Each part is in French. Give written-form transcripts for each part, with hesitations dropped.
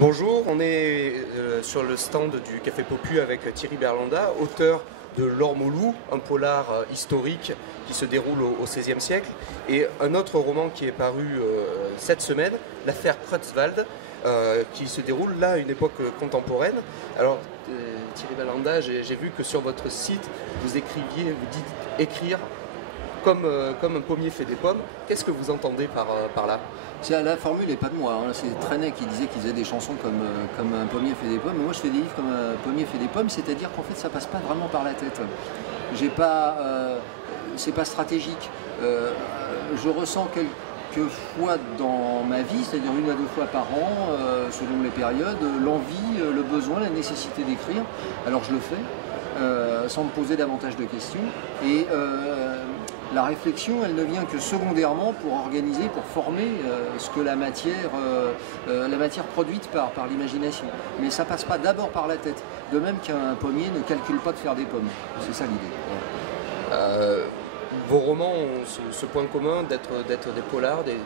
Bonjour, on est sur le stand du Café Popu avec Thierry Berlanda, auteur de L'Orme au loup, un polar historique qui se déroule au XVIe siècle, et un autre roman qui est paru cette semaine, l'affaire Creutzwald, qui se déroule là à une époque contemporaine. Alors Thierry Berlanda, j'ai vu que sur votre site, vous dites écrire comme un pommier fait des pommes. Qu'est-ce que vous entendez par là? La formule n'est pas de moi, hein. C'est Trenet qui disait qu'il faisait des chansons comme un pommier fait des pommes. Mais moi, je fais des livres comme un pommier fait des pommes, c'est-à-dire qu'en fait, ça passe pas vraiment par la tête. C'est pas stratégique. Je ressens quelques fois dans ma vie, c'est-à-dire 1 à 2 fois par an, selon les périodes, l'envie, le besoin, la nécessité d'écrire. Alors je le fais, sans me poser davantage de questions. Et la réflexion, elle ne vient que secondairement pour organiser, pour former ce que la matière produite par l'imagination. Mais ça passe pas d'abord par la tête. De même qu'un pommier ne calcule pas de faire des pommes. C'est ça l'idée. Vos romans ont ce point commun d'être des polars, des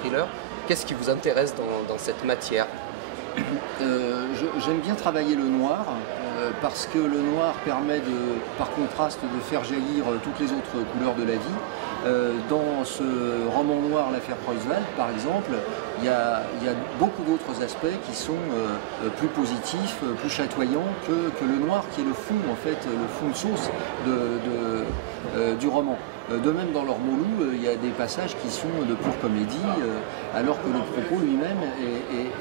thrillers. Qu'est-ce qui vous intéresse dans cette matière? J'aime bien travailler le noir parce que le noir permet par contraste de faire jaillir toutes les autres couleurs de la vie. Dans ce roman noir, l'affaire Creutzwald par exemple, il y a beaucoup d'autres aspects qui sont plus positifs, plus chatoyants que le noir qui est le fond en fait, le fond de sauce du roman. De même dans L'Orme au loup, il y a des passages qui sont de pure comédie, alors que le propos lui-même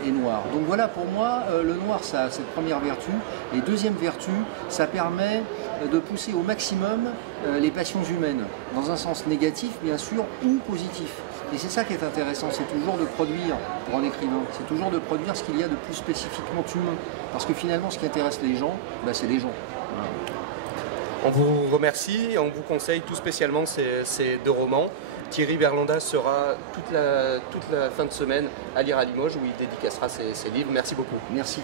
est noir. Donc voilà, pour moi, le noir, ça a cette première vertu. Et deuxième vertu, ça permet de pousser au maximum les passions humaines, dans un sens négatif, bien sûr, ou positif. Et c'est ça qui est intéressant, c'est toujours de produire, pour un écrivain, c'est toujours de produire ce qu'il y a de plus spécifiquement humain. Parce que finalement, ce qui intéresse les gens, c'est les gens. Voilà. On vous remercie et on vous conseille tout spécialement ces 2 romans. Thierry Berlanda sera toute la fin de semaine à lire à Limoges où il dédicacera ses livres. Merci beaucoup. Merci.